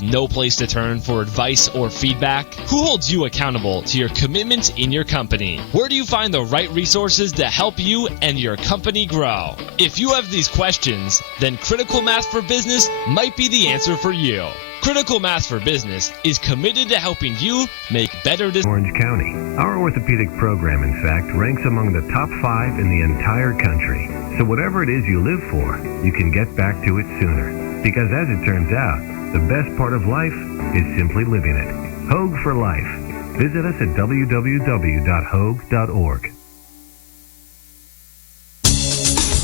with no place to turn for advice or feedback? Who holds you accountable to your commitments in your company? Where do you find the right resources to help you and your company grow? If you have these questions, then Critical Mass for Business might be the answer for you. Critical Mass for Business is committed to helping you make better decisions. Orange County. Our orthopedic program, in fact, ranks among the top 5 in the entire country. So whatever it is you live for, you can get back to it sooner. Because as it turns out, the best part of life is simply living it. Hoag for Life. Visit us at www.hoag.org.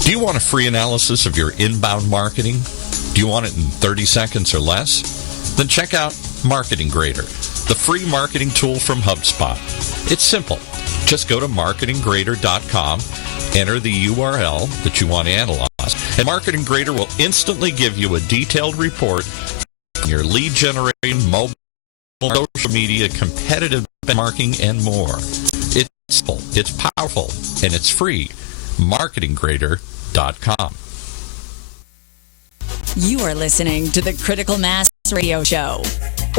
Do you want a free analysis of your inbound marketing? Do you want it in 30 seconds or less? Then check out Marketing Grader, the free marketing tool from HubSpot. It's simple. Just go to marketinggrader.com, enter the URL that you want to analyze, and Marketing Grader will instantly give you a detailed report on your lead generating, mobile, social media, competitive benchmarking, and more. It's simple, it's powerful, and it's free. marketinggrader.com. You are listening to the Critical Mass Radio Show,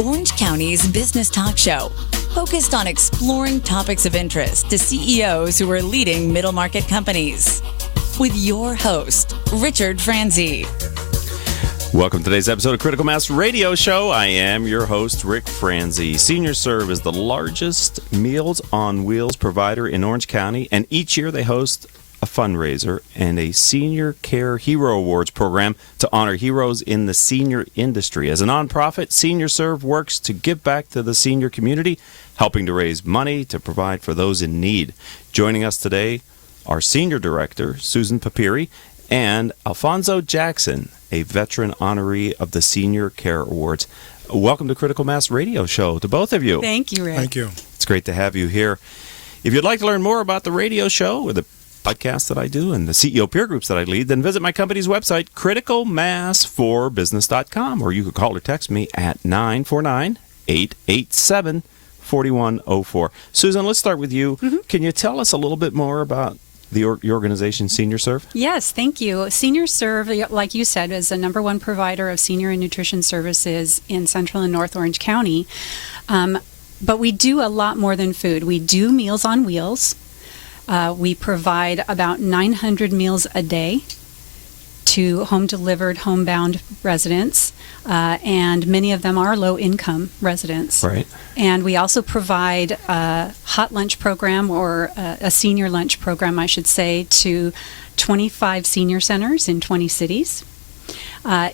Orange County's business talk show, focused on exploring topics of interest to CEOs who are leading middle market companies. With your host, Ric Franzi. Welcome to today's episode of Critical Mass Radio Show. I am your host, Ric Franzi. Senior Serve is the largest Meals on Wheels provider in Orange County, and each year they host a fundraiser and a Senior Care Hero Awards program to honor heroes in the senior industry. As a nonprofit, Senior Serve works to give back to the senior community, helping to raise money to provide for those in need. Joining us today, our Senior Director, Susan Papiri, and Alfonso Jackson, a veteran honoree of the Senior Care Awards. Welcome to Critical Mass Radio Show to both of you. Thank you, Rick. Thank you. It's great to have you here. If you'd like to learn more about the radio show or the podcast that I do and the CEO peer groups that I lead, then visit my company's website, criticalmassforbusiness.com, or you could call or text me at 949-887-4104. Susan, let's start with you. Mm-hmm. Can you tell us a little bit more about your organization, Senior Serve? Yes, thank you. Senior Serve, like you said, is the number one provider of senior and nutrition services in Central and North Orange County. But we do a lot more than food. We do Meals on Wheels. We provide about 900 meals a day to home-delivered, homebound residents, and many of them are low-income residents. Right. And we also provide a hot lunch program, or a senior lunch program, I should say, to 25 senior centers in 20 cities.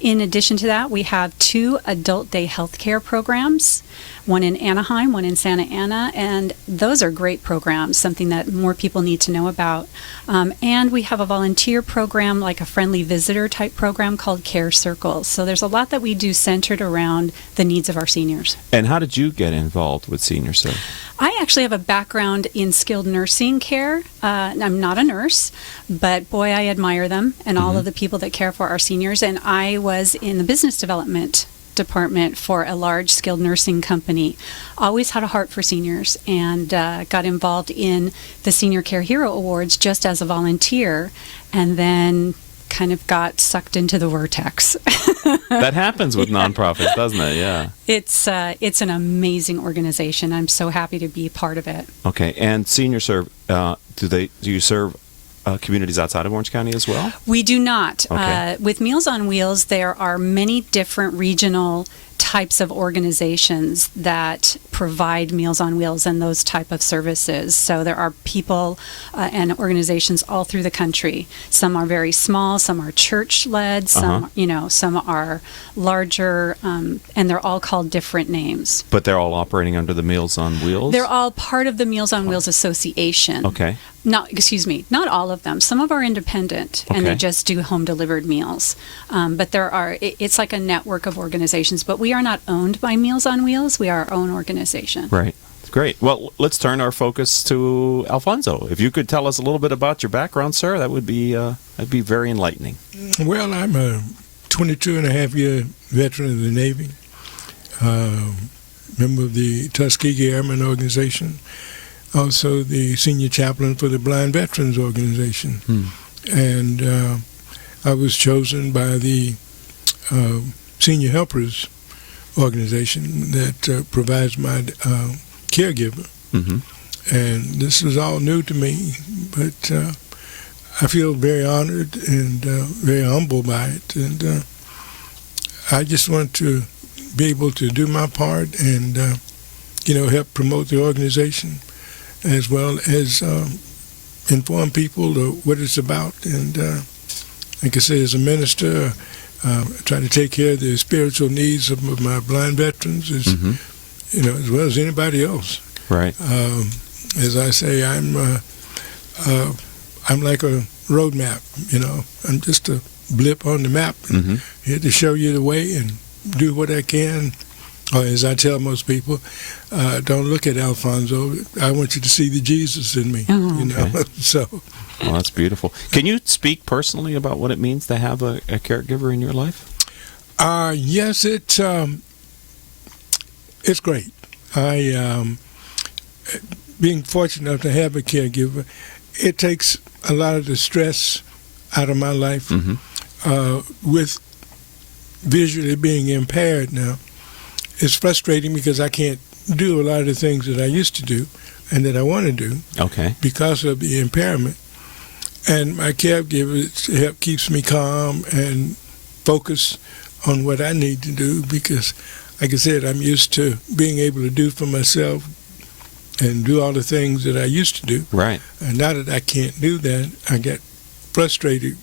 In addition to that, we have 2 adult day health care programs, one in Anaheim, one in Santa Ana, and those are great programs, something that more people need to know about. And we have a volunteer program, like a friendly visitor type program called Care Circles. So there's a lot that we do centered around the needs of our seniors. And how did you get involved with Senior Serve? I actually have a background in skilled nursing care. I'm not a nurse, but boy, I admire them and all of the people that care for our seniors. And I was in the business development department for a large skilled nursing company. Always had a heart for seniors, and got involved in the Senior Care Hero Awards just as a volunteer, and then kind of got sucked into the vortex. That happens with nonprofits, doesn't it? Yeah. It's an amazing organization. I'm so happy to be part of it. Okay, and Senior Serve, do you serve communities outside of Orange County as well? We do not. Okay. With Meals on Wheels, there are many different regional types of organizations that provide Meals on Wheels and those type of services. So there are people and organizations all through the country. Some are very small, some are church-led, some some are larger, and they're all called different names. But they're all operating under the Meals on Wheels? They're all part of the Meals on Wheels Association. Okay. Not all of them. Some of are independent, and they just do home-delivered meals. But it's like a network of organizations. But we are not owned by Meals on Wheels. We are our own organization. Right. Great. Well, let's turn our focus to Alfonso. If you could tell us a little bit about your background, sir, that would be very enlightening. Well, I'm a 22-and-a-half-year veteran of the Navy, member of the Tuskegee Airmen Organization, also the senior chaplain for the Blind Veterans Organization. And I was chosen by the senior helpers organization that provides my caregiver. Mm-hmm. And this was all new to me, but I feel very honored and very humbled by it. And I just want to be able to do my part and, help promote the organization as well as inform people what it's about. And like I say, as a minister, I try to take care of the spiritual needs of my blind veterans, as well as anybody else. Right. As I say, I'm like a road map. I'm just a blip on the map, and here to show you the way and do what I can. Or as I tell most people, don't look at Alfonso. I want you to see the Jesus in me. Okay. So. Well, that's beautiful. Can you speak personally about what it means to have a caregiver in your life? Yes, it's great. Being fortunate enough to have a caregiver, it takes a lot of the stress out of my life. With visually being impaired now, it's frustrating because I can't do a lot of the things that I used to do and that I want to do because of the impairment. And my caregiver keeps me calm and focused on what I need to do because, like I said, I'm used to being able to do for myself and do all the things that I used to do. Right. And now that I can't do that, I get frustrated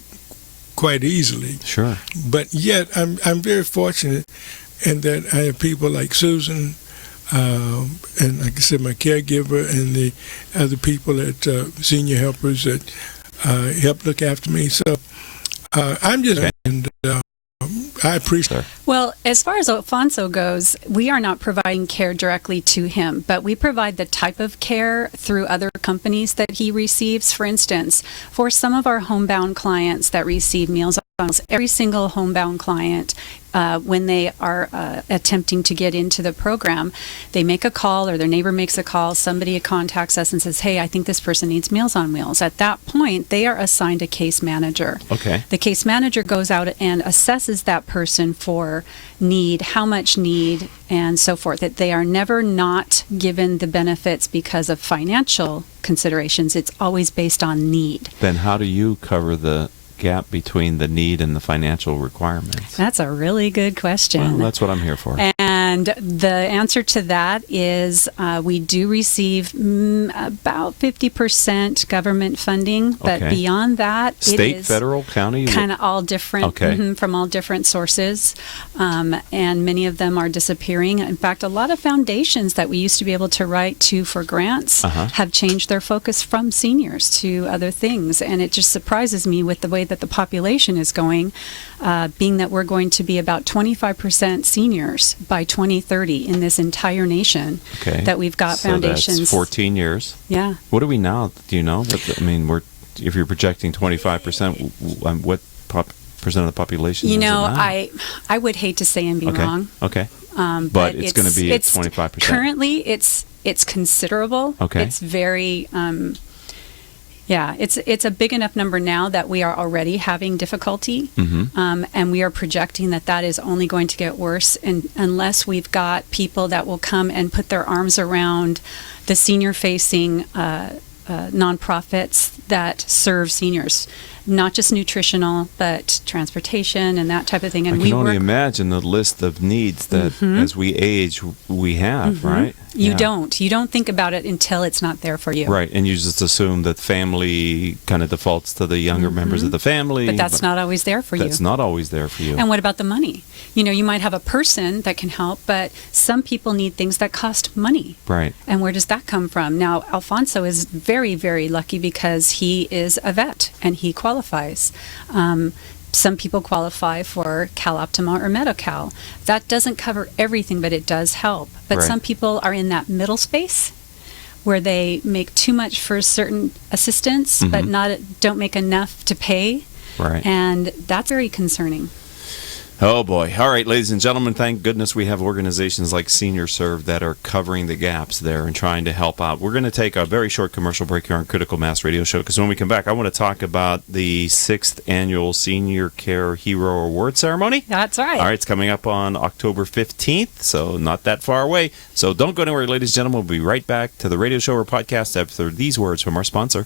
quite easily. Sure. But yet, I'm very fortunate in that I have people like Susan, and like I said, my caregiver and the other people at senior helpers that help look after me. So I'm just, and I appreciate it. Well, as far as Alfonso goes, we are not providing care directly to him, but we provide the type of care through other companies that he receives. For instance, for some of our homebound clients that receive Meals on Wheels, every single homebound client, when they are attempting to get into the program, they make a call or their neighbor makes a call, somebody contacts us and says, hey, I think this person needs Meals on Wheels. At that point, they are assigned a case manager. Okay. The case manager goes out and assesses that person for need, how much need, and so forth. That they are never not given the benefits because of financial considerations. It's always based on need. Then how do you cover the gap between the need and the financial requirements? That's a really good question. Well, that's what I'm here for. And the answer to that is we do receive about 50% government funding, but beyond that, state, it is federal, county, kind of all different from all different sources, and many of them are disappearing. In fact, a lot of foundations that we used to be able to write to for grants have changed their focus from seniors to other things, and it just surprises me with the way that the population is going, being that we're going to be about 25% seniors by 2030 in this entire nation. That we've got foundations. That's 14 years. Yeah. What are we now? Do you know? I mean, if you're projecting 25%, what percent of the population? You is know, it now? I would hate to say and be wrong. Okay. But it's going to be at 25%. Currently, it's considerable. Okay. It's very. Yeah, it's a big enough number now that we are already having difficulty, and we are projecting that is only going to get worse, and unless we've got people that will come and put their arms around the senior-facing nonprofits that serve seniors, not just nutritional, but transportation and that type of thing. And I can only imagine the list of needs that as we age, we have, right? You don't think about it until it's not there for you. Right, and you just assume that family kind of defaults to the younger members of the family. But that's not always there for you. That's not always there for you. And what about the money? You know, you might have a person that can help, but some people need things that cost money. Right. And where does that come from? Now, Alfonso is very, very lucky because he is a vet and he qualifies. Some people qualify for CalOptima or Medi-Cal. That doesn't cover everything, but it does help. But some people are in that middle space where they make too much for certain assistance, but don't make enough to pay. Right. And that's very concerning. Oh, boy. All right, ladies and gentlemen, thank goodness we have organizations like Senior Serve that are covering the gaps there and trying to help out. We're going to take a very short commercial break here on Critical Mass Radio Show, because when we come back, I want to talk about the 6th Annual Senior Care Hero Award Ceremony. That's right. All right, it's coming up on October 15th, so not that far away. So don't go anywhere, ladies and gentlemen. We'll be right back to the radio show or podcast after these words from our sponsor.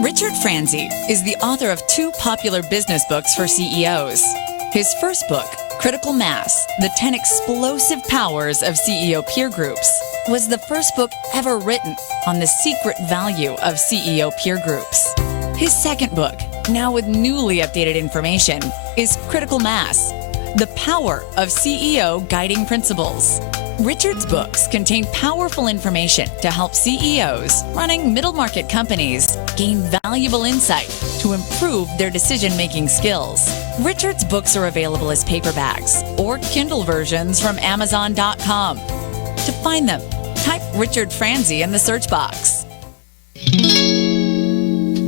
Richard Franzi is the author of 2 popular business books for CEOs. His first book, Critical Mass, The 10 Explosive Powers of CEO Peer Groups, was the first book ever written on the secret value of CEO peer groups. His second book, now with newly updated information, is Critical Mass, The Power of CEO Guiding Principles. Richard's books contain powerful information to help CEOs running middle market companies gain valuable insight to improve their decision-making skills. Richard's books are available as paperbacks or Kindle versions from Amazon.com. To find them, type Richard Franzi in the search box.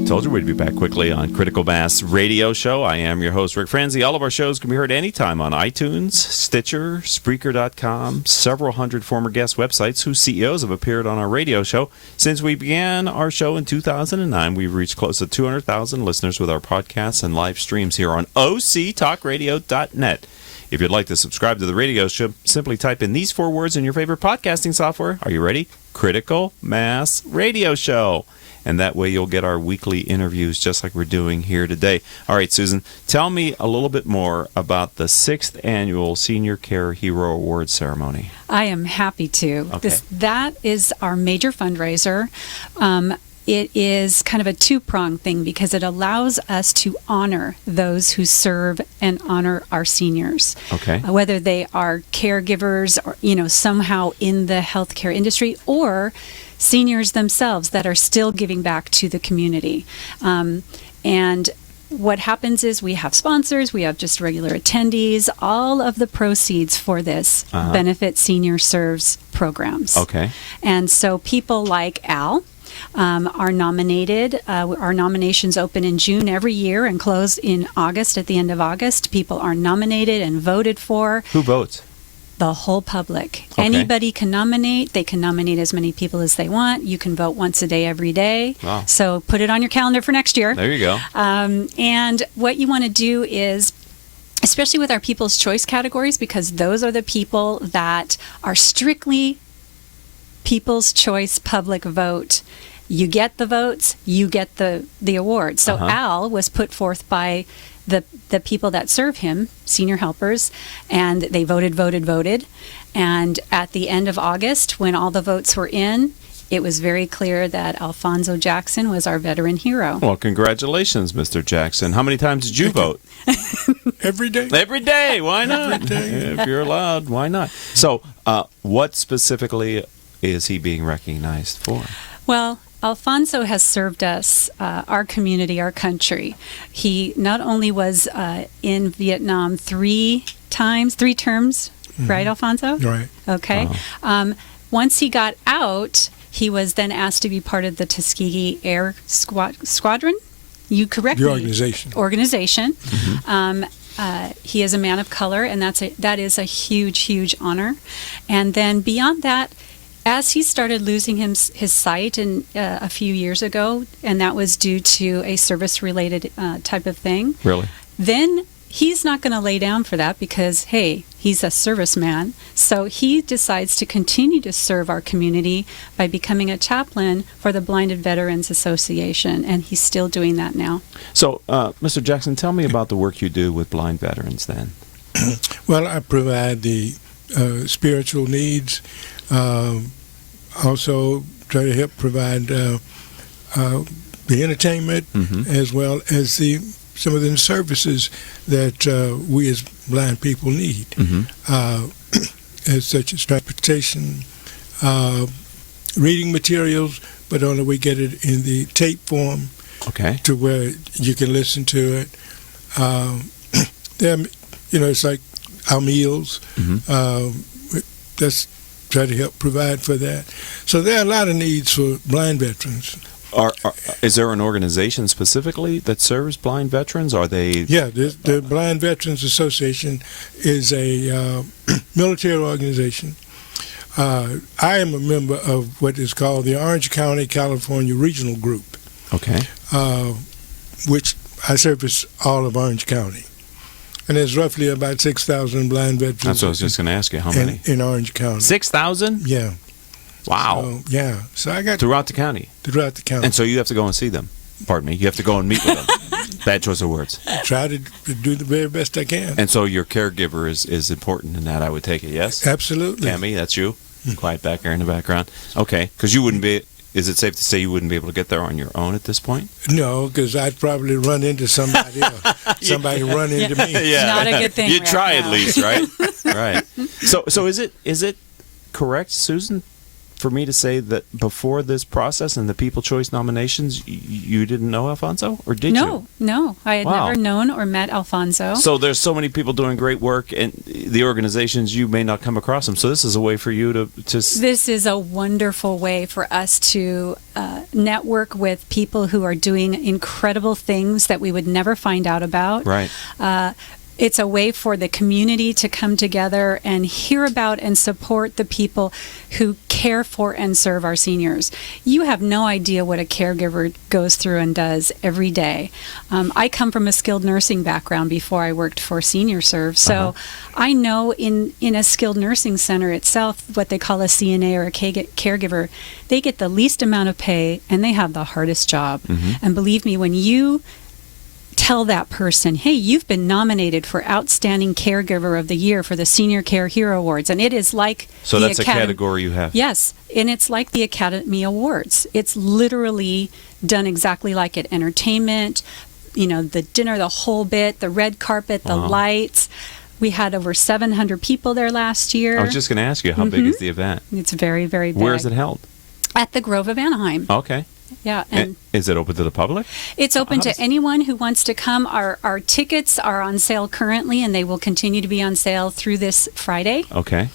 Told you we'd be back quickly on Critical Mass Radio Show. I am your host, Ric Franzi. All of our shows can be heard anytime on iTunes, Stitcher, Spreaker.com, several hundred former guest websites whose CEOs have appeared on our radio show. Since we began our show in 2009, we've reached close to 200,000 listeners with our podcasts and live streams here on octalkradio.net. If you'd like to subscribe to the radio show, simply type in these 4 words in your favorite podcasting software. Are you ready? Critical Mass Radio Show. And that way you'll get our weekly interviews just like we're doing here today. All right, Susan, tell me a little bit more about the 6th Annual Senior Care Hero Award Ceremony. I am happy to. Okay. That is our major fundraiser. It is kind of a 2-pronged thing because it allows us to honor those who serve and honor our seniors. Okay. Whether they are caregivers or, somehow in the healthcare industry, or seniors themselves that are still giving back to the community. And what happens is we have sponsors, we have just regular attendees. All of the proceeds for this benefit Senior Serves programs. Okay. And so people like Al are nominated. Our nominations open in June every year and close in August. At the end of August, people are nominated and voted for. Who votes? The whole public. Okay. Anybody can nominate. They can nominate as many people as they want. You can vote once a day, every day. Wow. So put it on your calendar for next year. There you go. And what you want to do is, especially with our People's Choice categories, because those are the people that are strictly People's Choice public vote. You get the votes, you get the award. So Al was put forth by the people that serve him, senior helpers, and they voted. And at the end of August, when all the votes were in, it was very clear that Alfonso Jackson was our veteran hero. Well, congratulations, Mr. Jackson. How many times did you vote? Every day. Every day. Why not? Every day. If you're allowed, why not? So, what specifically is he being recognized for? Well, Alfonso has served us, our community, our country. He not only was in Vietnam 3 terms, right, Alfonso? Right. Okay. Once he got out, he was then asked to be part of the Tuskegee Air Squadron. You correct me. The organization. He is a man of color, and that is a huge honor. And then beyond that, as he started losing his sight a few years ago, and that was due to a service-related type of thing. Really? Then he's not going to lay down for that because, hey, he's a serviceman. So he decides to continue to serve our community by becoming a chaplain for the Blinded Veterans Association, and he's still doing that now. So, Mr. Jackson, tell me about the work you do with blind veterans then. Well, I provide the spiritual needs. Also try to help provide the entertainment as well as some of the services that we as blind people need, as such as transportation, reading materials, but only we get it in the tape form, to where you can listen to it. It's like our meals. That's try to help provide for that. So there are a lot of needs for blind veterans. Is there an organization specifically that serves blind veterans? Are they? Yeah, the Blind Veterans Association is a military organization. I am a member of what is called the Orange County, California Regional Group. Okay. Which I service all of Orange County. And there's roughly about 6,000 blind veterans. That's what I was just going to ask you. How many? In Orange County. 6,000? Yeah. Wow. So, yeah. So I got... Throughout the county? Throughout the county. And so you have to go and see them. Pardon me. You have to go and meet with them. Bad choice of words. I try to do the very best I can. And so your caregiver is important in that, I would take it, yes? Absolutely. Tammy, that's you? Quiet back there in the background. Okay. Because you wouldn't be... Is it safe to say you wouldn't be able to get there on your own at this point? No, because I'd probably run into somebody else. Somebody run into me. Yeah. Not a good thing. You'd right try now. at least, right? Right. So is it correct, Susan, for me to say that before this process and the People Choice nominations, you didn't know Alfonso, or did you? No. I had Wow. never known or met Alfonso. So there's so many people doing great work, and the organizations, you may not come across them. So this is a way for you to This is a wonderful way for us to network with people who are doing incredible things that we would never find out about. Right. It's a way for the community to come together and hear about and support the people who care for and serve our seniors. You have no idea what a caregiver goes through and does every day. I come from a skilled nursing background before I worked for Senior Serve, so I know in a skilled nursing center itself, what they call a CNA or a caregiver, they get the least amount of pay and they have the hardest job. And believe me, when you tell that person, hey, you've been nominated for Outstanding Caregiver of the Year for the Senior Care Hero Awards, and it is like So that's a category you have. Yes, and it's like the Academy Awards. It's literally done exactly like it. Entertainment, the dinner, the whole bit, the red carpet, the lights. We had over 700 people there last year. I was just going to ask you, how big is the event? It's very, very big. Where is it held? At the Grove of Anaheim. Okay. Yeah, and is it open to the public? It's open to anyone who wants to come. Our tickets are on sale currently, and they will continue to be on sale through this Friday. Okay.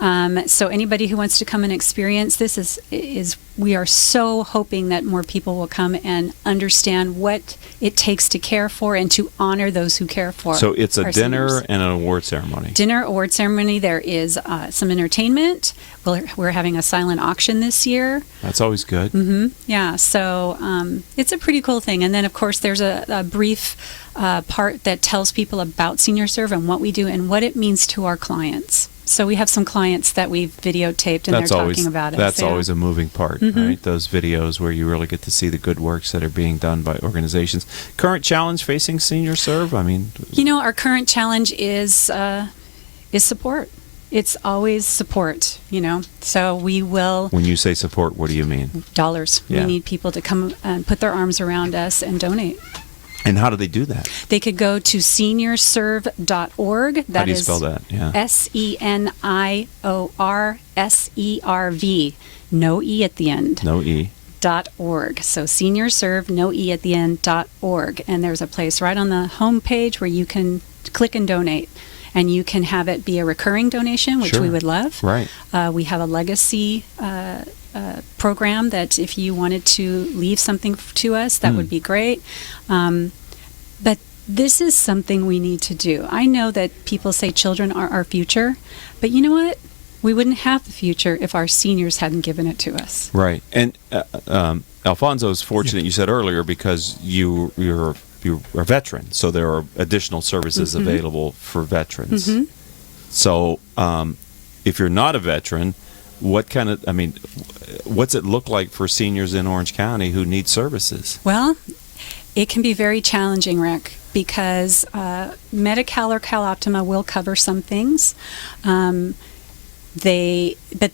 So anybody who wants to come and experience this is we are so hoping that more people will come and understand what it takes to care for and to honor those who care for. So it's a our dinner seniors. and an award ceremony. Dinner, award ceremony. There is some entertainment. We're having a silent auction this year. That's always good. Yeah, so it's a pretty cool thing. And then, of course, there's a brief part that tells people about Senior Serve and what we do and what it means to our clients. So we have some clients that we've videotaped and they're talking about it. That's So, yeah. always a moving part, right? Those videos where you really get to see the good works that are being done by organizations. Current challenge facing Senior Serve? I mean... our current challenge is support. It's always support, So we will... When you say support, what do you mean? Dollars. Yeah. We need people to come and put their arms around us and donate. And how do they do that? They could go to seniorserve.org. How do you spell that? Yeah. SENIORSERV. No E at the end. No E. .org. So seniorserve, no E at the end, .org. And there's a place right on the home page where you can click and donate. And you can have it be a recurring donation, which we would love. Right. We have a legacy program that if you wanted to leave something to us, that would be great. But this is something we need to do. I know that people say children are our future, but you know what? We wouldn't have the future if our seniors hadn't given it to us. Right. And Alfonso is fortunate, you said earlier, because you're a veteran, so there are additional services available for veterans. So if you're not a veteran, what's it look like for seniors in Orange County who need services? Well, it can be very challenging, Rick, because Medi-Cal or Cal Optima will cover some things. But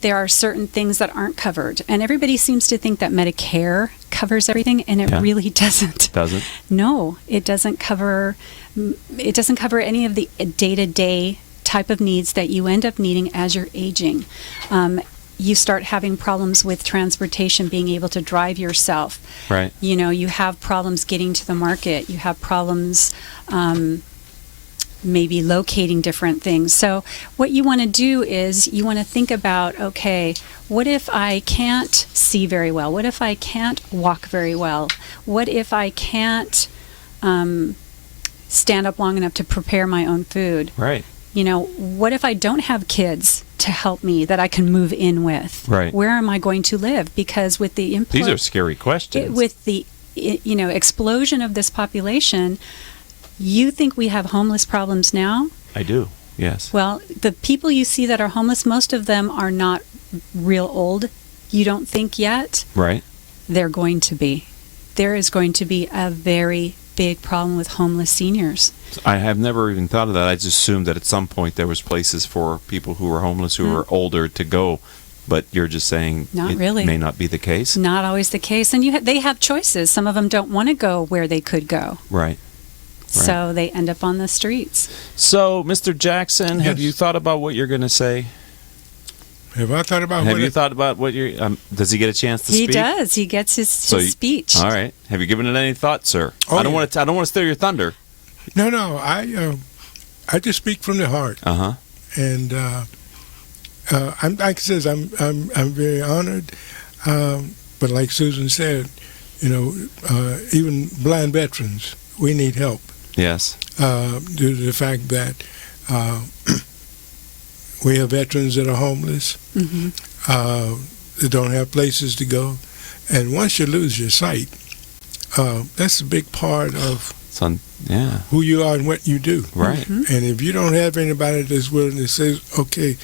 there are certain things that aren't covered. And everybody seems to think that Medicare covers everything, and it really doesn't. Doesn't? No, it doesn't cover any of the day-to-day type of needs that you end up needing as you're aging. You start having problems with transportation, being able to drive yourself. Right. You have problems getting to the market. You have problems maybe locating different things. So what you want to do is you want to think about, okay, what if I can't see very well? What if I can't walk very well? What if I can't stand up long enough to prepare my own food? Right. What if I don't have kids to help me that I can move in with? Right. Where am I going to live? Because with the These are scary questions. with the explosion of this population, you think we have homeless problems now? I do. Yes. Well, the people you see that are homeless, most of them are not real old. You don't think yet? Right. They're going to be. There is going to be a very big problem with homeless seniors. I have never even thought of that. I just assumed that at some point there was places for people who were homeless who were older to go. But you're just saying Not really. May not be the case? Not always the case. And they have choices. Some of them don't want to go where they could go. Right. So they end up on the streets. So, Mr. Jackson, have Yes. you thought about what you're going to say? Have I thought about Have you thought about what you're... does he get a chance to speak? He does. He gets his speech. All right. Have you given it any thought, sir? Oh, I don't yeah. want to steal your thunder. No, I just speak from the heart. Uh-huh. And I'm like I says, I'm very honored. But like Susan said, even blind veterans, we need help Yes. due to the fact that we have veterans that are homeless, that don't have places to go, and once you lose your sight, that's a big part of Yeah. who you are and what you do. Right. And if you don't have anybody that's willing to say, okay,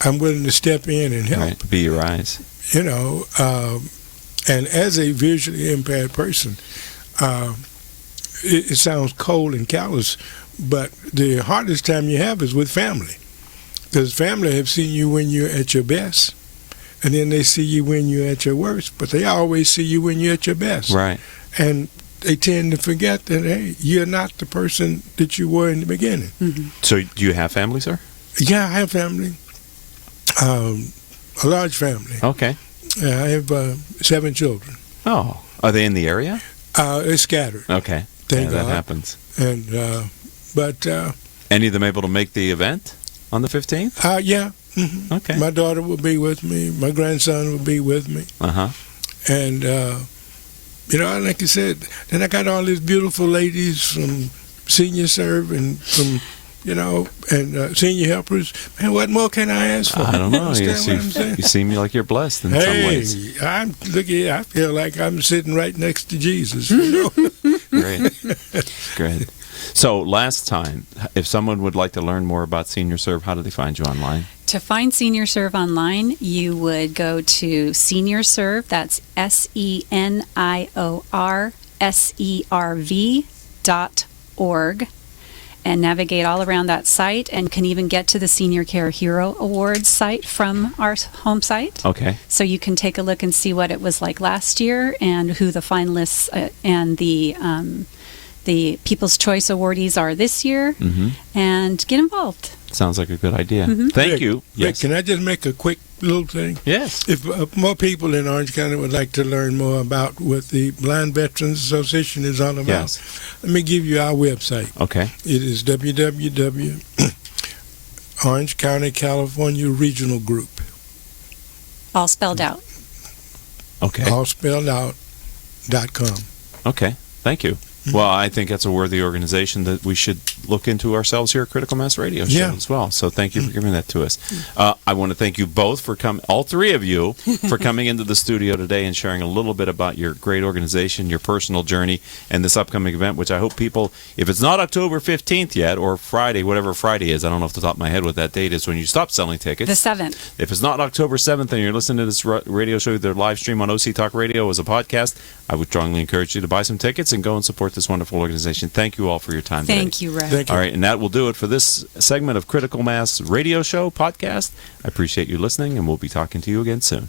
I'm willing to step in and help, Right. Be your eyes. And as a visually impaired person, it sounds cold and callous, but the hardest time you have is with family. Because family have seen you when you're at your best, and then they see you when you're at your worst, but they always see you when you're at your best. Right. And they tend to forget that, hey, you're not the person that you were in the beginning. So, do you have family, sir? Yeah, I have family, a large family. Okay. I have 7 children. Oh. Are they in the area? They're scattered, Okay. Thank That God. happens. and but Any of them able to make the event on the 15th? yeah. Mhm. Okay. My daughter will be with me. My grandson will be with me. Uh-huh. And, like I said, then I got all these beautiful ladies from senior serve and from, and senior helpers. Man, what more can I ask for? I don't know. Understand what I'm saying? You seem like you're blessed in some ways. Hey, I feel like I'm sitting right next to Jesus. Great. Great. So, last time, if someone would like to learn more about Senior Serve, how do they find you online? To find Senior Serve online, you would go to Senior Serve, that's SeniorServ.org, and navigate all around that site, and can even get to the Senior Care Hero Awards site from our home site. Okay. So you can take a look and see what it was like last year and who the finalists and the People's Choice awardees are this year, and get involved. Sounds like a good idea. Thank Rick, you. Rick, Yes. can I just make a quick little thing? Yes. If more people in Orange County would like to learn more about what the Blind Veterans Association is all about, Yes. let me give you our website. Okay. It is www.Orange County, California Regional Group, All spelled out. Okay. all spelled out, .com. Okay. Thank you. Well, I think that's a worthy organization that we should look into ourselves here at Critical Mass Radio Show Yeah. as well. So thank you for giving that to us. I want to thank you both for coming, all three of you, for coming into the studio today and sharing a little bit about your great organization, your personal journey, and this upcoming event, which I hope people, if it's not October 15th yet, or Friday, whatever Friday is, I don't know off the top of my head what that date is when you stop selling tickets. The 7th. If it's not October 7th and you're listening to this radio show, either live stream on OC Talk Radio as a podcast, I would strongly encourage you to buy some tickets and go and support this wonderful organization. Thank you all for your time today. Thank you, Rick. Thank you. All right, and that will do it for this segment of Critical Mass Radio Show podcast. I appreciate you listening, and we'll be talking to you again soon.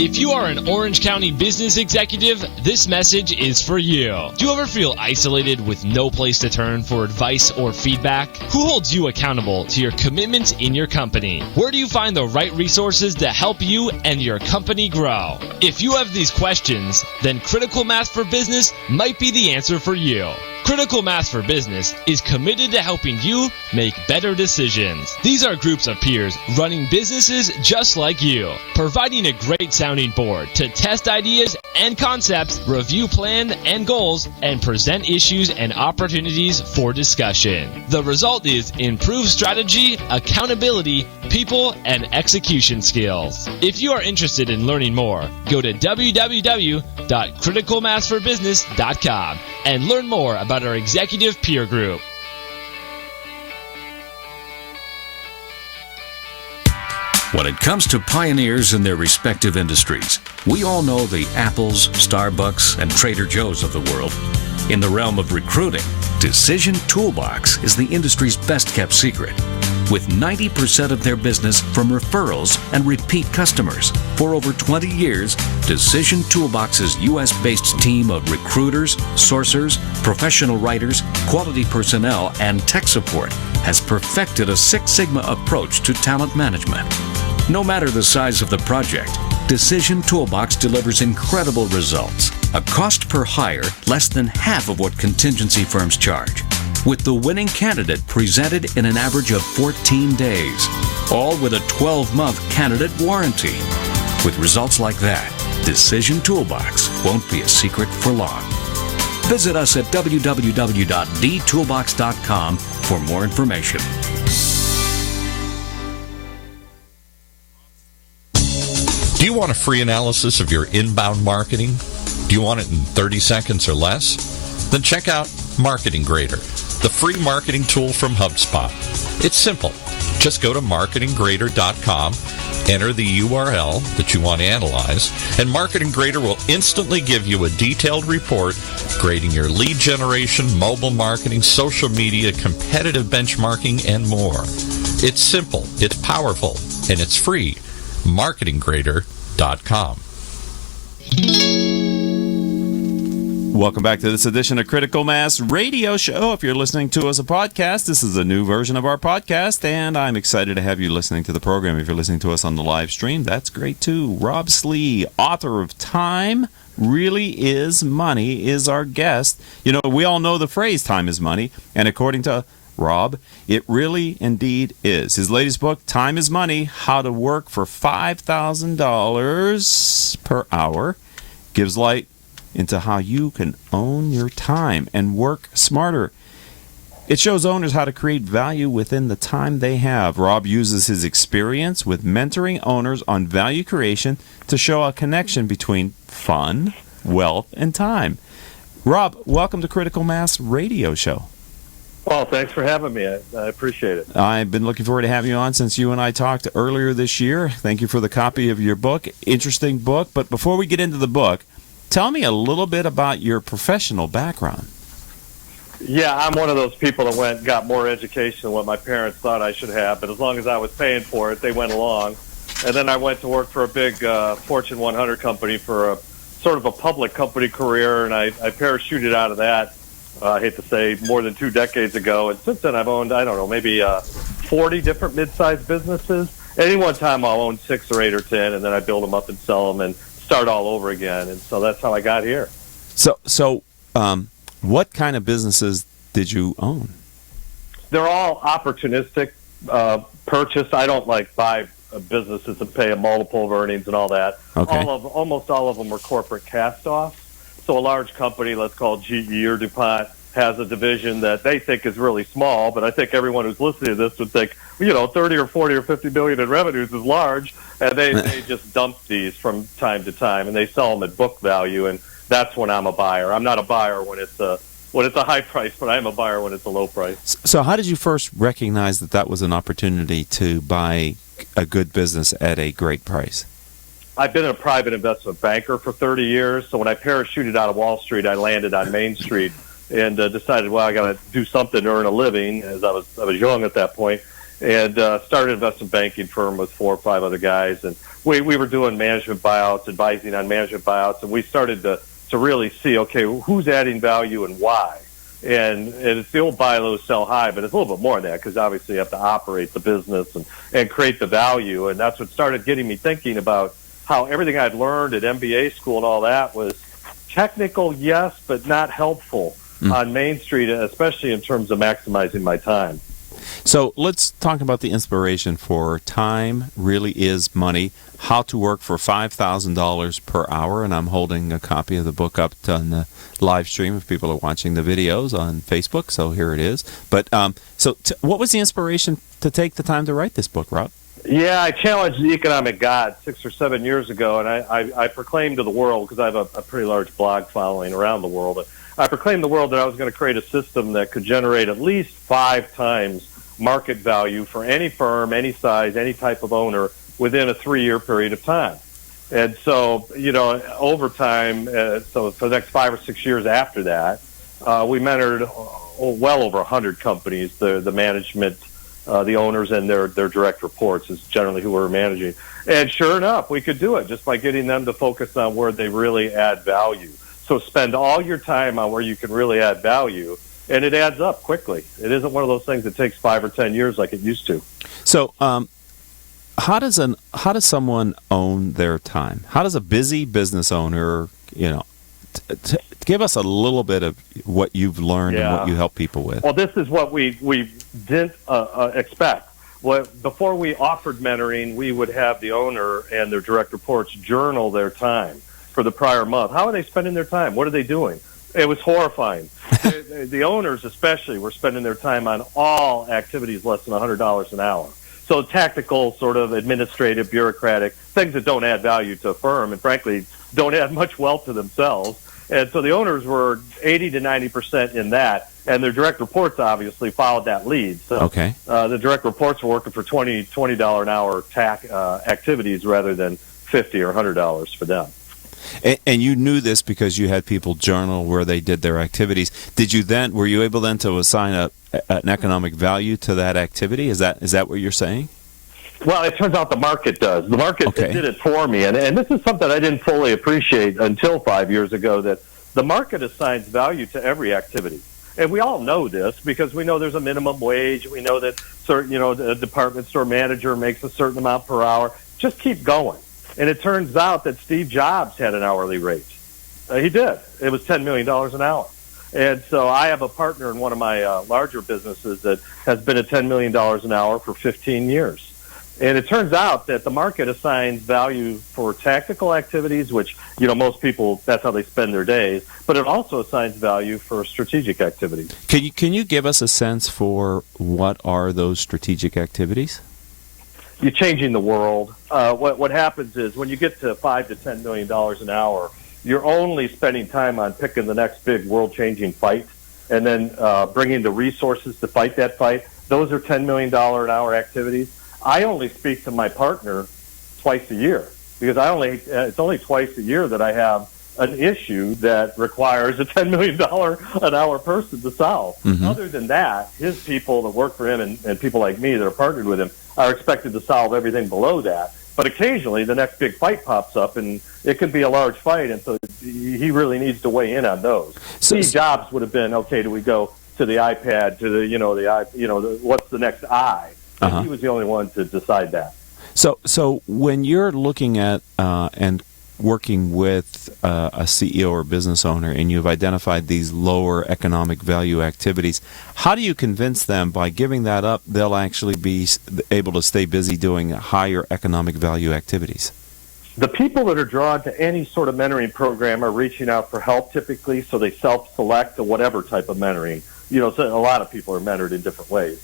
If you are an Orange County business executive, this message is for you. Do you ever feel isolated with no place to turn for advice or feedback? Who holds you accountable to your commitments in your company? Where do you find the right resources to help you and your company grow? If you have these questions, then Critical Mass for Business might be the answer for you. Critical Mass for Business is committed to helping you make better decisions. These are groups of peers running businesses just like you, providing a great sounding board to test ideas and concepts, review plans and goals, and present issues and opportunities for discussion. The result is improved strategy, accountability, people, and execution skills. If you are interested in learning more, go to www.criticalmassforbusiness.com and learn more about our executive peer group. When it comes to pioneers in their respective industries, we all know the Apples, Starbucks, and Trader Joe's of the world. In the realm of recruiting, Decision Toolbox is the industry's best-kept secret, with 90% of their business from referrals and repeat customers. For over 20 years, Decision Toolbox's U.S.-based team of recruiters, sourcers, professional writers, quality personnel, and tech support has perfected a Six Sigma approach to talent management. No matter the size of the project, Decision Toolbox delivers incredible results. A cost per hire less than half of what contingency firms charge, with the winning candidate presented in an average of 14 days, all with a 12-month candidate warranty. With results like that, Decision Toolbox won't be a secret for long. Visit us at www.dtoolbox.com for more information. Do you want a free analysis of your inbound marketing? Do you want it in 30 seconds or less? Then check out Marketing Grader, the free marketing tool from HubSpot. It's simple. Just go to marketinggrader.com, enter the URL that you want to analyze, and Marketing Grader will instantly give you a detailed report grading your lead generation, mobile marketing, social media, competitive benchmarking, and more. It's simple, it's powerful, and it's free. marketinggrader.com. Welcome back to this edition of Critical Mass Radio Show. If you're listening to us a podcast, this is a new version of our podcast, and I'm excited to have you listening to the program. If you're listening to us on the live stream, that's great too. Rob Slee, author of Time Really Is Money, is our guest. You know, we all know the phrase time is money, and according to Rob, it really indeed is. His latest book, Time is Money, How to Work for $5,000 per hour, gives light into how you can own your time and work smarter. It shows owners how to create value within the time they have. Rob uses his experience with mentoring owners on value creation to show a connection between fun, wealth, and time. Rob, welcome to Critical Mass Radio Show. Well, thanks for having me. I appreciate it. I've been looking forward to having you on since you and I talked earlier this year. Thank you for the copy of your book. Interesting book. But before we get into the book, tell me a little bit about your professional background. Yeah, I'm one of those people that got more education than what my parents thought I should have, but as long as I was paying for it, they went along. And then I went to work for a big Fortune 100 company for a sort of a public company career, and I parachuted out of that, I hate to say, more than 2 decades ago. And since then I've owned, I don't know, maybe 40 different mid-sized businesses. Any one time I'll own 6 or 8 or 10, and then I build them up and sell them and start all over again. And so that's how I got here. So, what kind of businesses did you own? They're all opportunistic purchase. I don't buy businesses to pay a multiple of earnings and all that. Okay. Almost all of them were corporate cast-offs. So a large company, let's call GE or DuPont, has a division that they think is really small, but I think everyone who's listening to this would think, 30 or 40 or 50 billion in revenues is large, and they just dump these from time to time, and they sell them at book value, and that's when I'm a buyer. I'm not a buyer when it's a high price, but I am a buyer when it's a low price. So how did you first recognize that was an opportunity to buy a good business at a great price? I've been a private investment banker for 30 years, so when I parachuted out of Wall Street, I landed on Main Street and decided, I got to do something to earn a living, as I was young at that point. and started an investment banking firm with 4 or 5 other guys. And we were doing management buyouts, advising on management buyouts, and we started to really see, okay, who's adding value and why. And it's the old buy low, sell high, but it's a little bit more than that because obviously you have to operate the business and create the value. And that's what started getting me thinking about how everything I'd learned at MBA school and all that was technical, yes, but not helpful on Main Street, especially in terms of maximizing my time. So let's talk about the inspiration for Time Really Is Money, How to Work for $5,000 per hour. And I'm holding a copy of the book up on the live stream if people are watching the videos on Facebook. So here it is. But what was the inspiration to take the time to write this book, Rob? Yeah, I challenged the economic god 6 or 7 years ago, and I proclaimed to the world, because I have a pretty large blog following around the world, I proclaimed to the world that I was going to create a system that could generate at least 5 times market value for any firm, any size, any type of owner within a 3-year period of time. And so, over time, so for the next 5 or 6 years after that, we mentored well over 100 companies, the management, the owners and their direct reports is generally who we're managing. And sure enough, we could do it just by getting them to focus on where they really add value. So spend all your time on where you can really add value, and it adds up quickly. It isn't one of those things that takes 5 or 10 years like it used to. So, how does someone own their time? How does a busy business owner, give us a little bit of what you've learned and what you help people with? Well, this is what we didn't expect. Before we offered mentoring, we would have the owner and their direct reports journal their time for the prior month. How are they spending their time? What are they doing? It was horrifying. The owners especially were spending their time on all activities less than $100 an hour. So tactical, sort of administrative, bureaucratic, things that don't add value to a firm and, frankly, don't add much wealth to themselves. And so the owners were 80 to 90% in that, and their direct reports obviously followed that lead. So the direct reports were working for $20 an hour activities rather than $50 or $100 for them. And you knew this because you had people journal where they did their activities. Were you able then to assign an economic value to that activity? Is that what you're saying? Well, it turns out the market does. The market did it for me. And this is something I didn't fully appreciate until 5 years ago, that the market assigns value to every activity. And we all know this because we know there's a minimum wage. We know that a department store manager makes a certain amount per hour. Just keep going. And it turns out that Steve Jobs had an hourly rate. He did. It was $10 million an hour. And so I have a partner in one of my larger businesses that has been at $10 million an hour for 15 years. And it turns out that the market assigns value for tactical activities, which, most people, that's how they spend their days. But it also assigns value for strategic activities. Can you give us a sense for what are those strategic activities? You're changing the world. What happens is when you get to $5 to $10 million an hour, you're only spending time on picking the next big world-changing fight and then bringing the resources to fight that fight. Those are $10 million an hour activities. I only speak to my partner twice a year because it's only twice a year that I have an issue that requires a $10 million an hour person to solve. Mm-hmm. Other than that, his people that work for him and people like me that are partnered with him are expected to solve everything below that. But occasionally the next big fight pops up, and it could be a large fight, and so he really needs to weigh in on those. Steve Jobs would have been, okay, do we go to the iPad, to the what's the next I? And he was the only one to decide that. So when you're looking at and working with a CEO or business owner, and you've identified these lower economic value activities, how do you convince them by giving that up, they'll actually be able to stay busy doing higher economic value activities? The people that are drawn to any sort of mentoring program are reaching out for help typically, so they self-select to whatever type of mentoring. So a lot of people are mentored in different ways.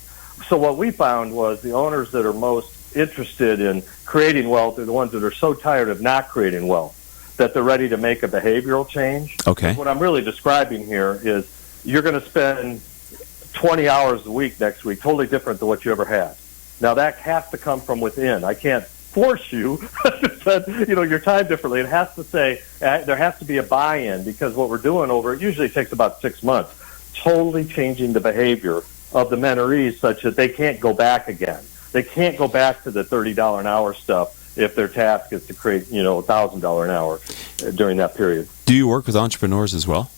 So what we found was the owners that are most interested in creating wealth are the ones that are so tired of not creating wealth that they're ready to make a behavioral change. Okay. What I'm really describing here is you're going to spend 20 hours a week next week, totally different than what you ever had. Now, that has to come from within. I can't force you to spend your time differently. It has to say, there has to be a buy-in, because what we're doing it usually takes about 6 months, totally changing the behavior of the mentorees such that they can't go back again. They can't go back to the $30 an hour stuff if their task is to create, $1,000 an hour during that period. Do you work with entrepreneurs as well?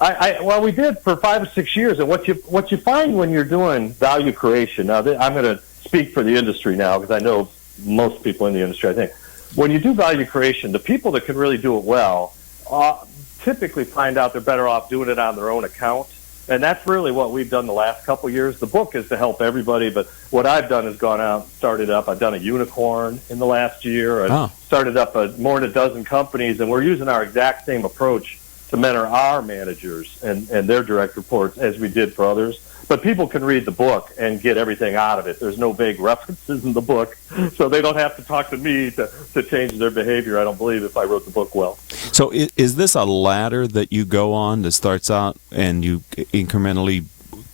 Well, we did for 5 or 6 years, and what you find when you're doing value creation. Now, I'm going to speak for the industry now because I know most people in the industry. I think when you do value creation, the people that can really do it well typically find out they're better off doing it on their own account. And that's really what we've done the last couple of years. The book is to help everybody, but what I've done is gone out, started up. I've done a unicorn in the last year. I've started up more than a dozen companies, and we're using our exact same approach to mentor our managers and their direct reports as we did for others. But people can read the book and get everything out of it. There's no vague references in the book, so they don't have to talk to me to change their behavior, I don't believe, if I wrote the book well. So is this a ladder that you go on that starts out and you incrementally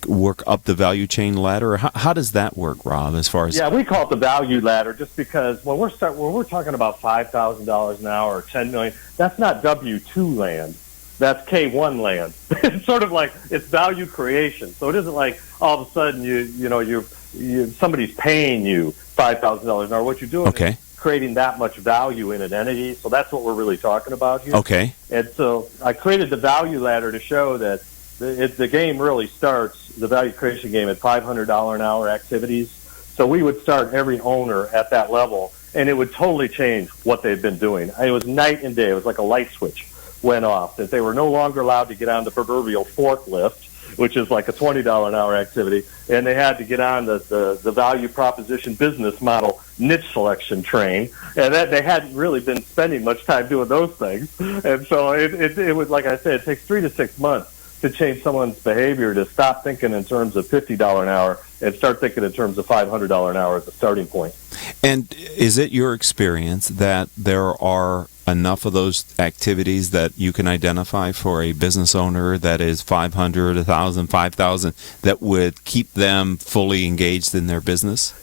work up the value chain ladder? Or how does that work, Rob, as far as... Yeah, we call it the value ladder just because when we're talking about $5,000 an hour or $10 million, that's not W-2 land. That's K1 land. It's sort of like it's value creation. So it isn't like all of a sudden somebody's paying you $5,000 an hour. What you're doing is creating that much value in an entity. So that's what we're really talking about here. Okay. And so I created the value ladder to show that the game really starts, the value creation game, at $500 an hour activities. So we would start every owner at that level, and it would totally change what they've been doing. It was night and day. It was like a light switch went off, that they were no longer allowed to get on the proverbial forklift, which is like a $20 an hour activity, and they had to get on the value proposition business model niche selection train, and that they hadn't really been spending much time doing those things. And so it was, like I said, it takes 3 to 6 months to change someone's behavior to stop thinking in terms of $50 an hour and start thinking in terms of $500 an hour as a starting point. And is it your experience that there are enough of those activities that you can identify for a business owner that is 500, 1,000, 5,000 that would keep them fully engaged in their business?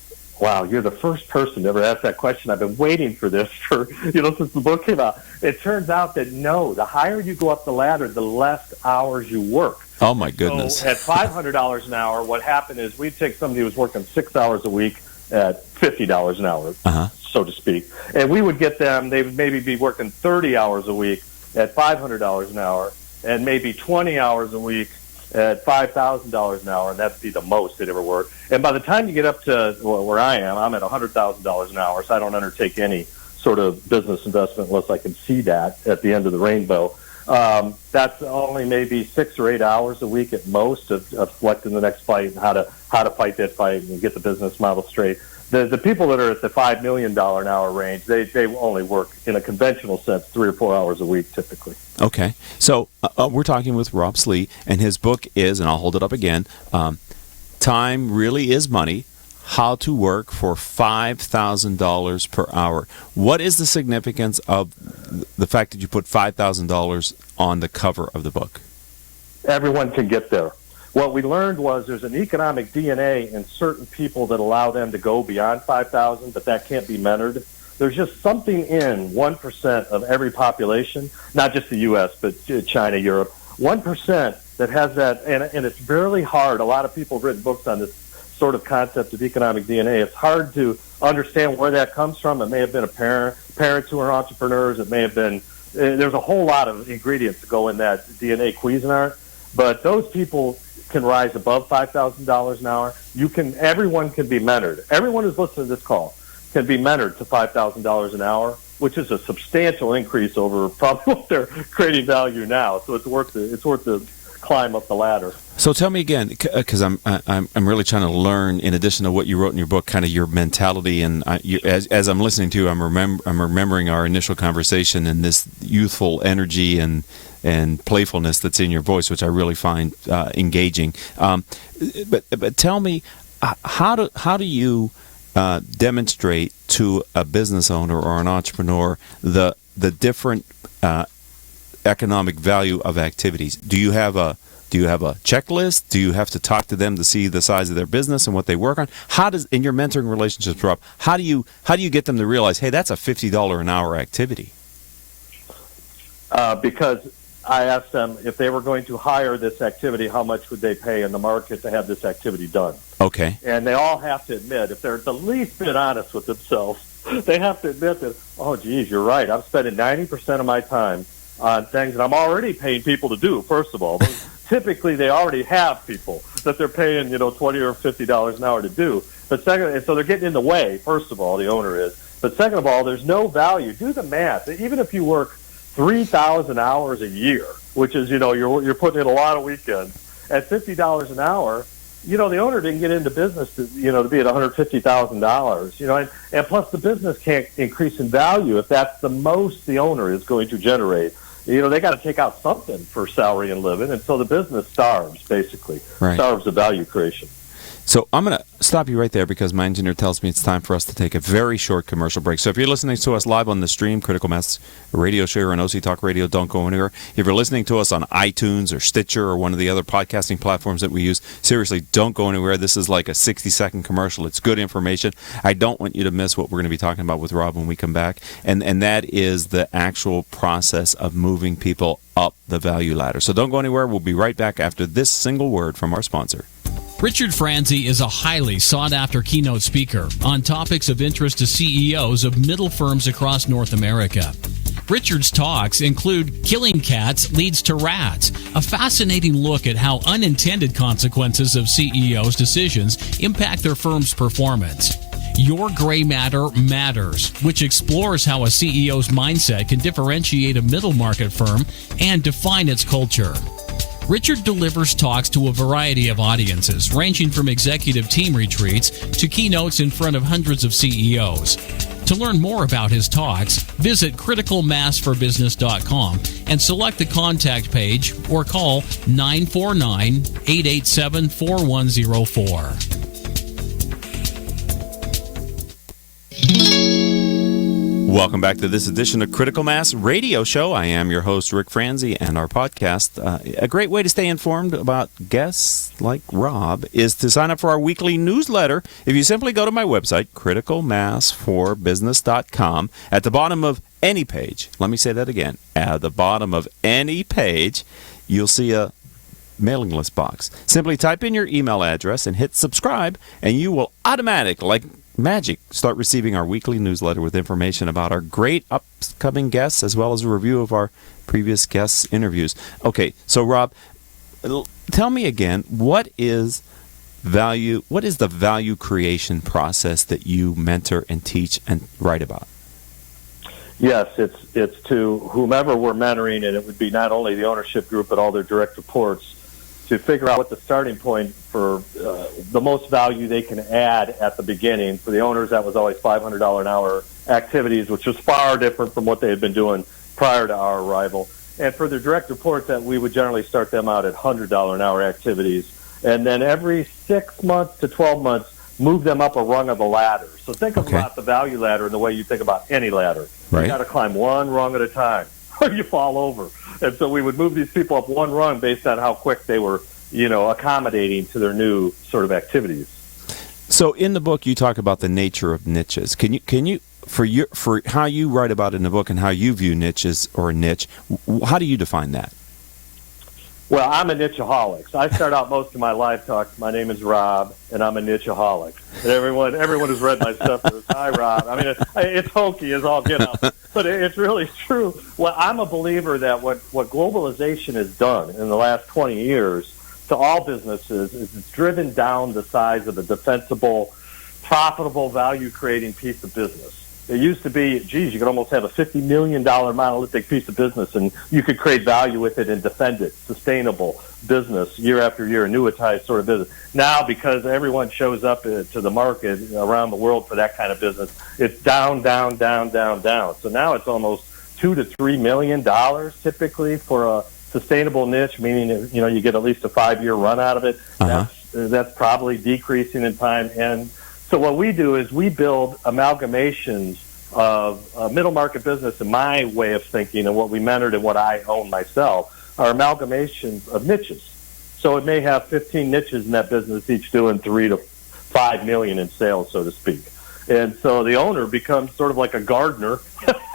Wow, you're the first person to ever ask that question. I've been waiting for this since the book came out. It turns out that no, the higher you go up the ladder, the less hours you work. Oh, my goodness. So at $500 an hour, what happened is we'd take somebody who was working 6 hours a week at $50 an hour, so to speak. And we would get them, they would maybe be working 30 hours a week at $500 an hour, and maybe 20 hours a week at $5,000 an hour, and that'd be the most they'd ever work. And by the time you get up to where I am, I'm at $100,000 an hour, so I don't undertake any sort of business investment unless I can see that at the end of the rainbow. That's only maybe 6 or 8 hours a week at most of selecting the next fight and how to fight that fight and get the business model straight. The people that are at the $5 million an hour range, they only work in a conventional sense 3 or 4 hours a week typically. Okay. So we're talking with Rob Slee, and his book is, and I'll hold it up again, Time Really Is Money, How to Work for $5,000 per hour. What is the significance of the fact that you put $5,000 on the cover of the book? Everyone can get there. What we learned was there's an economic DNA in certain people that allow them to go beyond 5,000, but that can't be mentored. There's just something in 1% of every population, not just the U.S., but China, Europe, 1% that has that, and it's really hard. A lot of people have written books on this sort of concept of economic DNA. It's hard to understand where that comes from. It may have been a parents who are entrepreneurs. It may have been, there's a whole lot of ingredients that go in that DNA Cuisinart, but those people can rise above $5,000 an hour. Everyone can be mentored. Everyone who's listening to this call can be mentored to $5,000 an hour, which is a substantial increase over probably what they're creating value now. So it's worth the climb up the ladder. So tell me again, because I'm really trying to learn, in addition to what you wrote in your book, kind of your mentality. And as I'm listening to you, I'm remembering our initial conversation and this youthful energy and playfulness that's in your voice, which I really find engaging. But tell me, how do you demonstrate to a business owner or an entrepreneur the different economic value of activities? Do you have a checklist? Do you have to talk to them to see the size of their business and what they work on? How does, in your mentoring relationships, Rob, how do you get them to realize, hey, that's a $50 an hour activity? Because I asked them if they were going to hire this activity, how much would they pay in the market to have this activity done? Okay. And they all have to admit, if they're the least bit honest with themselves, they have to admit that, oh, geez, you're right. I'm spending 90% of my time on things that I'm already paying people to do, first of all. Typically, they already have people that they're paying, $20 or $50 an hour to do. But second, and so they're getting in the way, first of all, the owner is. But second of all, there's no value. Do the math. Even if you work 3,000 hours a year, which is, you're putting in a lot of weekends, at $50 an hour, the owner didn't get into business to be at $150,000, and plus the business can't increase in value if that's the most the owner is going to generate. They got to take out something for salary and living, and so the business starves, basically, starves the value creation. So I'm going to stop you right there because my engineer tells me it's time for us to take a very short commercial break. So if you're listening to us live on the stream, Critical Mass Radio Show or on OC Talk Radio, don't go anywhere. If you're listening to us on iTunes or Stitcher or one of the other podcasting platforms that we use, seriously, don't go anywhere. This is like a 60-second commercial. It's good information. I don't want you to miss what we're going to be talking about with Rob when we come back, and that is the actual process of moving people up the value ladder. So don't go anywhere. We'll be right back after this single word from our sponsor. Richard Franzi is a highly sought-after keynote speaker on topics of interest to CEOs of middle firms across North America. Richard's talks include Killing Cats Leads to Rats, a fascinating look at how unintended consequences of CEOs' decisions impact their firm's performance. Your Gray Matter Matters, which explores how a CEO's mindset can differentiate a middle market firm and define its culture. Richard delivers talks to a variety of audiences, ranging from executive team retreats to keynotes in front of hundreds of CEOs. To learn more about his talks, visit criticalmassforbusiness.com and select the contact page or call 949-887-4104. Welcome back to this edition of Critical Mass Radio Show. I am your host, Ric Franzi, and our podcast. A great way to stay informed about guests like Rob is to sign up for our weekly newsletter. If you simply go to my website, criticalmassforbusiness.com, at the bottom of any page, let me say that again, at the bottom of any page, you'll see a mailing list box. Simply type in your email address and hit subscribe, and you will automatically, like magic, start receiving our weekly newsletter with information about our great upcoming guests as well as a review of our previous guests' interviews. Okay, so Rob, tell me again, what is the value creation process that you mentor and teach and write about? Yes, it's to whomever we're mentoring, and it would be not only the ownership group but all their direct reports, to figure out what the starting point for the most value they can add at the beginning. For the owners, that was always $500 an hour activities, which was far different from what they had been doing prior to our arrival. And for the direct reports, that we would generally start them out at $100 an hour activities. And then every 6 months to 12 months, move them up a rung of the ladder. So think about the value ladder in the way you think about any ladder. Right. You got to climb one rung at a time, or you fall over. And so we would move these people up one rung based on how quick they were, accommodating to their new sort of activities. So in the book, you talk about the nature of niches. Can you for how you write about it in the book and how you view niches or a niche, how do you define that? Well, I'm a nicheaholic. So I start out most of my live talks, my name is Rob, and I'm a nicheaholic. And everyone who's read my stuff goes, hi, Rob. I mean, it's hokey as all get out, but it's really true. Well, I'm a believer that what globalization has done in the last 20 years to all businesses is it's driven down the size of a defensible, profitable, value-creating piece of business. It used to be, you could almost have a $50 million monolithic piece of business, and you could create value with it and defend it. Sustainable business, year after year, annuitized sort of business. Now, because everyone shows up to the market around the world for that kind of business, it's down, down, down, down, down. So now it's almost $2 to $3 million typically for a sustainable niche, meaning you get at least a 5-year run out of it. That's probably decreasing in time. And so what we do is we build amalgamations of middle market business, in my way of thinking, and what we mentored and what I own myself are amalgamations of niches. So it may have 15 niches in that business, each doing 3 to 5 million in sales, so to speak. And so the owner becomes sort of like a gardener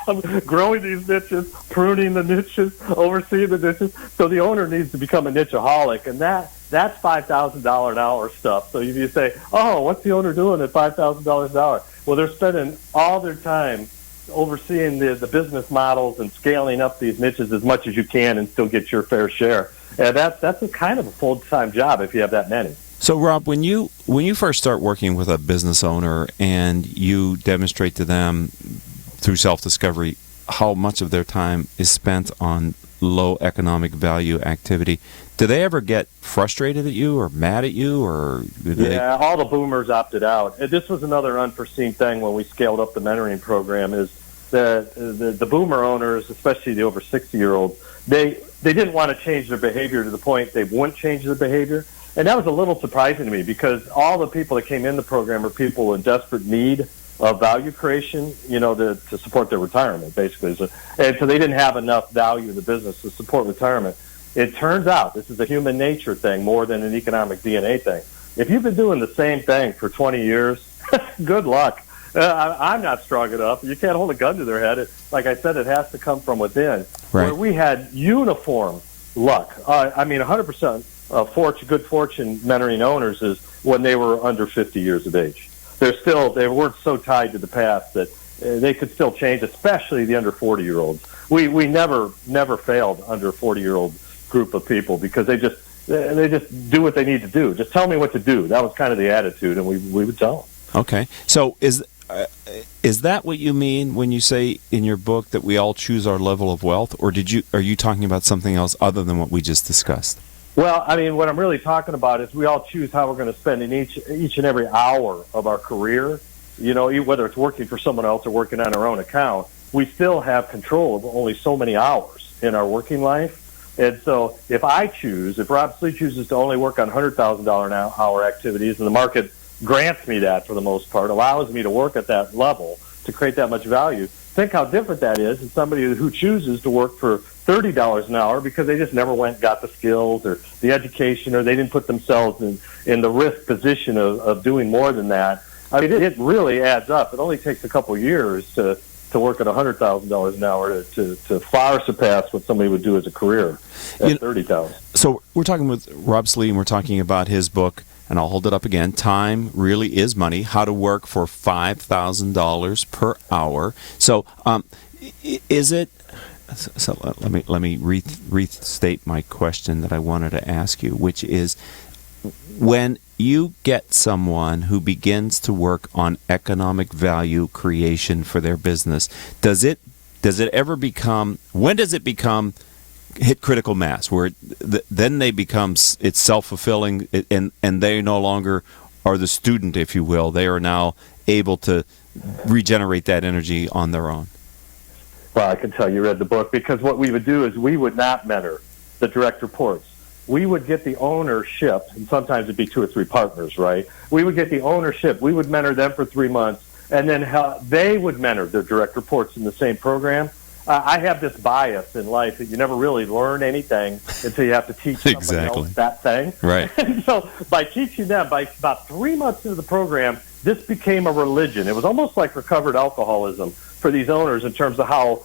of growing these niches, pruning the niches, overseeing the niches. So the owner needs to become a nicheaholic, and that's $5,000 an hour stuff. So if you say, oh, what's the owner doing at $5,000 an hour? Well, they're spending all their time overseeing the business models and scaling up these niches as much as you can and still get your fair share. And that's a kind of a full-time job if you have that many. So, Rob, when you first start working with a business owner and you demonstrate to them through self-discovery how much of their time is spent on low economic value activity, do they ever get frustrated at you or mad at you? Or yeah, all the boomers opted out. And this was another unforeseen thing when we scaled up the mentoring program is the boomer owners, especially the over 60-year-olds, they didn't want to change their behavior to the point they wouldn't change their behavior. And that was a little surprising to me because all the people that came in the program are people in desperate need of value creation, to support their retirement, basically. So they didn't have enough value in the business to support retirement. It turns out this is a human nature thing more than an economic DNA thing. If you've been doing the same thing for 20 years, good luck. I'm not strong enough. You can't hold a gun to their head. Like I said, it has to come from within. Right. Where we had uniform luck. 100% good fortune mentoring owners is when they were under 50 years of age. They weren't so tied to the past that they could still change, especially the under 40-year-olds. We never failed under a 40-year-old group of people because they just do what they need to do. Just tell me what to do. That was kind of the attitude, and we would tell them. Okay. So is that what you mean when you say in your book that we all choose our level of wealth, or are you talking about something else other than what we just discussed? Well, what I'm really talking about is we all choose how we're going to spend in each and every hour of our career. Whether it's working for someone else or working on our own account, we still have control of only so many hours in our working life. And so if Rob Slee chooses to only work on $100,000 an hour activities, and the market grants me that for the most part, allows me to work at that level to create that much value, think how different that is than somebody who chooses to work for $30 an hour because they just never went and got the skills or the education, or they didn't put themselves in the risk position of doing more than that. It really adds up. It only takes a couple years to work at $100,000 an hour to far surpass what somebody would do as a career at $30,000. So we're talking with Rob Slee, and we're talking about his book, and I'll hold it up again, Time Really Is Money, How to Work for $5,000 per Hour. So is it... So let me restate my question that I wanted to ask you, which is, when you get someone who begins to work on economic value creation for their business, does it ever become, when does it become hit critical mass, where then it's self-fulfilling, and they no longer are the student, if you will, they are now able to regenerate that energy on their own? Well, I can tell you read the book, because what we would do is we would not mentor the direct reports. We would get the ownership, and sometimes it'd be 2 or 3 partners, right? We would get the ownership. We would mentor them for 3 months, and then they would mentor their direct reports in the same program. I have this bias in life that you never really learn anything until you have to teach somebody else that thing. Right. And so by teaching them, by about 3 months into the program, this became a religion. It was almost like recovered alcoholism for these owners in terms of how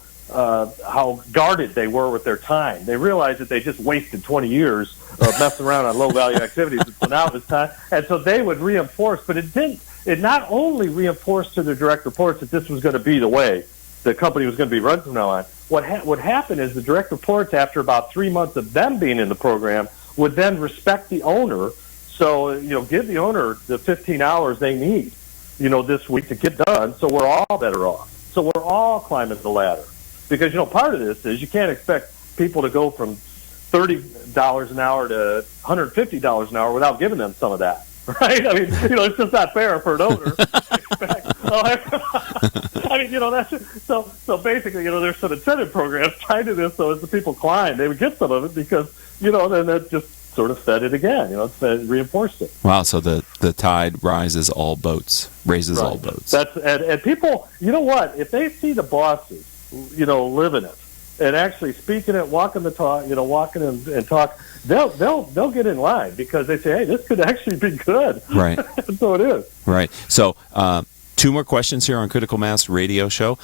guarded they were with their time. They realized that they just wasted 20 years of messing around on low-value activities, and so now it was time. And so they would reinforce, but it didn't. It not only reinforced to their direct reports that this was going to be the way the company was going to be run from now on. What happened is the direct reports, after about 3 months of them being in the program, would then respect the owner. So, give the owner the 15 hours they need, this week to get done, so we're all better off. So we're all climbing the ladder. Because, part of this is you can't expect people to go from $30 an hour to $150 an hour without giving them some of that, right? It's just not fair for an owner to expect. That's just, so basically, there's some incentive programs tied to this, so as the people climb, they would get some of it because, then that just sort of fed it again. It reinforced it. Wow, so the tide raises all boats. And people, if they see the bosses, living it and actually speaking it, walking the talk, walking and talk, they'll get in line because they say, hey, this could actually be good. Right. And so it is. Right. So 2 more questions here on Critical Mass Radio Show.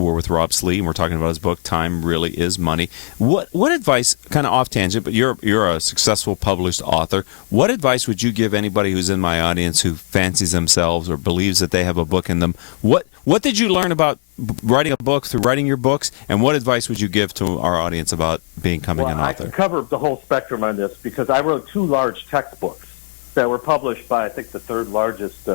We're with Rob Slee, and we're talking about his book, Time Really Is Money. What advice, kind of off tangent, but you're a successful published author. What advice would you give anybody who's in my audience who fancies themselves or believes that they have a book in them? What did you learn about writing a book through writing your books, and what advice would you give to our audience about becoming an author? I can cover the whole spectrum on this because I wrote 2 large textbooks that were published by, I think, the 3rd largest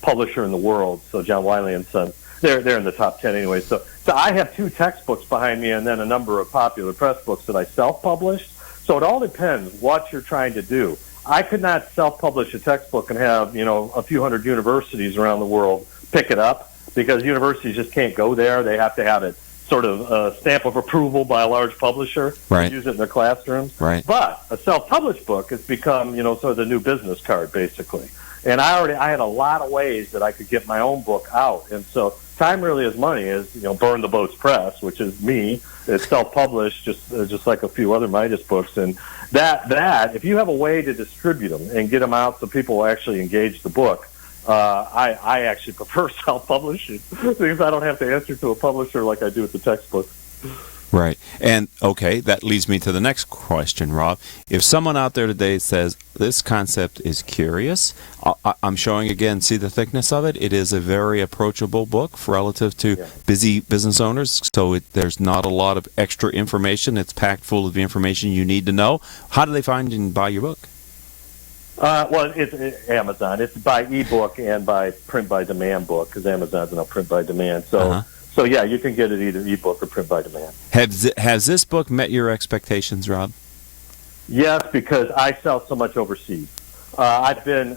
publisher in the world, so John Wiley & Son. They're in the top 10 anyway. So I have 2 textbooks behind me and then a number of popular press books that I self-published. So it all depends what you're trying to do. I could not self-publish a textbook and have, a few hundred universities around the world pick it up because universities just can't go there. They have to have it sort of a stamp of approval by a large publisher right. to use it in their classrooms. Right. But a self-published book has become, sort of the new business card, basically. And I had a lot of ways that I could get my own book out. And so Time Really Is Money is, Burn the Boats Press, which is me. It's self-published, just like a few other Midas books. And that if you have a way to distribute them and get them out so people will actually engage the book, I actually prefer self-publishing because I don't have to answer to a publisher like I do with the textbook. Right. And, okay, that leads me to the next question, Rob. If someone out there today says, this concept is curious, I'm showing again, see the thickness of it? It is a very approachable book relative to busy business owners, so there's not a lot of extra information. It's packed full of the information you need to know. How do they find and buy your book? Well, it's Amazon. It's by ebook and by print by demand book because Amazon's not print by demand. So, So yeah, you can get it either ebook or print by demand. Has this book met your expectations, Rob? Yes, because I sell so much overseas. I've been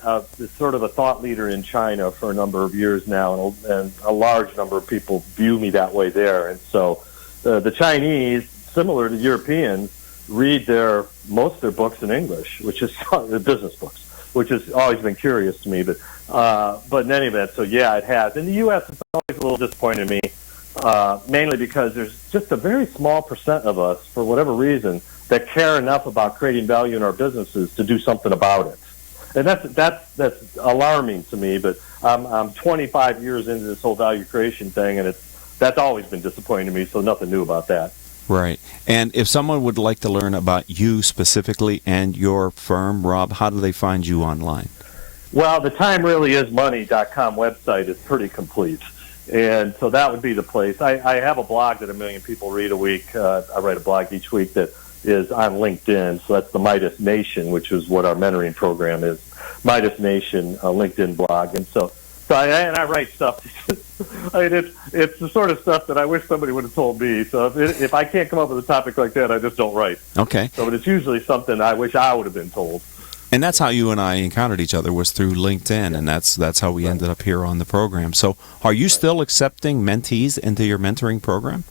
sort of a thought leader in China for a number of years now, and a large number of people view me that way there. And so the Chinese, similar to Europeans, read most of their books in English, which is business books, which has always been curious to me. But in any event, so yeah, it has. In the U.S., it's always a little disappointing to me, mainly because there's just a very small percent of us, for whatever reason, that care enough about creating value in our businesses to do something about it. And that's alarming to me. But I'm 25 years into this whole value creation thing, and that's always been disappointing to me. So nothing new about that. Right. And if someone would like to learn about you specifically and your firm, Rob, how do they find you online? Well, the TimeReallyIsMoney.com website is pretty complete. And so that would be the place. I have a blog that 1 million people read a week. I write a blog each week that is on LinkedIn. So that's the Midas Nation, which is what our mentoring program is. Midas Nation, a LinkedIn blog. And so I write stuff. It's the sort of stuff that I wish somebody would have told me. So if I can't come up with a topic like that, I just don't write. Okay. So but it's usually something I wish I would have been told. And that's how you and I encountered each other, was through LinkedIn, and that's how we ended up here on the program. So are you still accepting mentees into your mentoring program?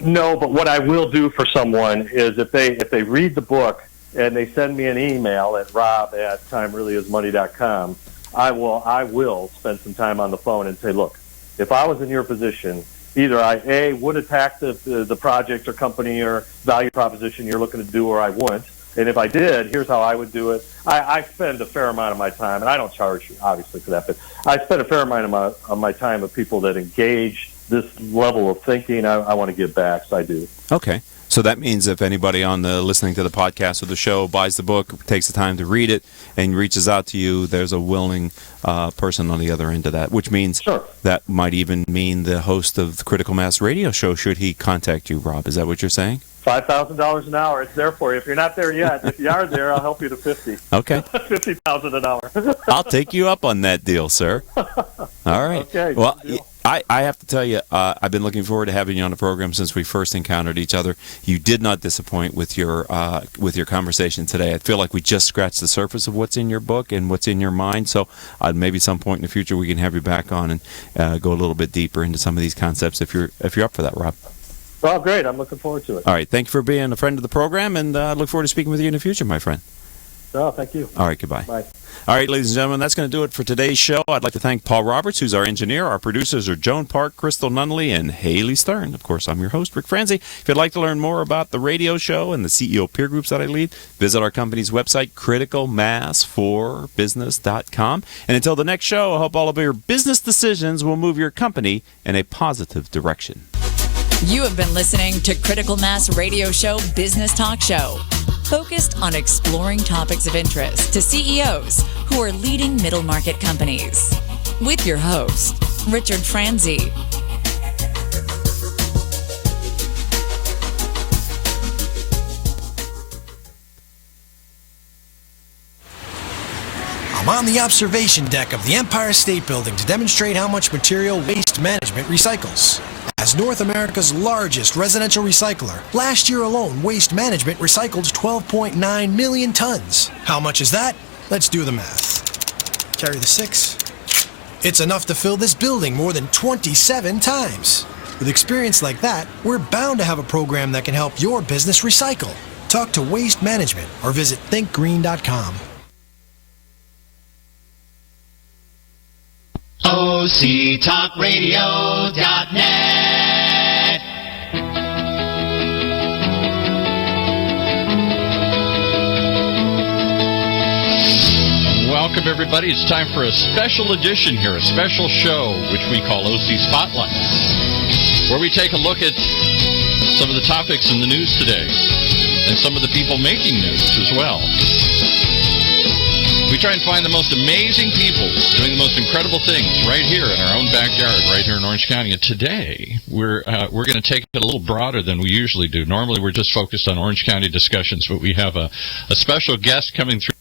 No, but what I will do for someone is if they read the book and they send me an email at rob@timereallyismoney.com, I will spend some time on the phone and say, look, if I was in your position, either I would attack the project or company or value proposition you're looking to do, or I wouldn't. And if I did, here's how I would do it. I spend a fair amount of my time, and I don't charge you, obviously, for that, but I spend a fair amount of my time with people that engage this level of thinking. I want to give back, so I do. Okay. So that means if anybody listening to the podcast or the show buys the book, takes the time to read it, and reaches out to you, there's a willing person on the other end of that, which means that might even mean the host of the Critical Mass radio show, should he contact you, Rob. Is that what you're saying? $5,000 an hour. It's there for you. If you're not there yet, if you are there, I'll help you to 50. Okay. $50,000 an hour. I'll take you up on that deal, sir. All right. Okay. Well, I have to tell you, I've been looking forward to having you on the program since we first encountered each other. You did not disappoint with your conversation today. I feel like we just scratched the surface of what's in your book and what's in your mind. So maybe some point in the future we can have you back on and go a little bit deeper into some of these concepts if you're up for that, Rob. Well, great. I'm looking forward to it. All right. Thank you for being a friend of the program, and I look forward to speaking with you in the future, my friend. Oh, thank you. All right. Goodbye. Bye. All right, ladies and gentlemen, that's going to do it for today's show. I'd like to thank Paul Roberts, who's our engineer. Our producers are Joan Park, Crystal Nunley, and Haley Stern. Of course, I'm your host, Ric Franzi. If you'd like to learn more about the radio show and the CEO peer groups that I lead, visit our company's website, criticalmass4business.com. And until the next show, I hope all of your business decisions will move your company in a positive direction. You have been listening to Critical Mass Radio Show Business Talk Show, focused on exploring topics of interest to CEOs who are leading middle market companies. With your host, Richard Franzi. I'm on the observation deck of the Empire State Building to demonstrate how much material Waste Management recycles. As North America's largest residential recycler, last year alone, Waste Management recycled 12.9 million tons. How much is that? Let's do the math. Carry the 6. It's enough to fill this building more than 27 times. With experience like that, we're bound to have a program that can help your business recycle. Talk to Waste Management or visit thinkgreen.com. OCTalkRadio.net. Welcome, everybody. It's time for a special edition here, a special show, which we call OC Spotlight, where we take a look at some of the topics in the news today and some of the people making news as well. We try and find the most amazing people doing the most incredible things right here in our own backyard, right here in Orange County. And today, we're going to take it a little broader than we usually do. Normally, we're just focused on Orange County discussions, but we have a special guest coming through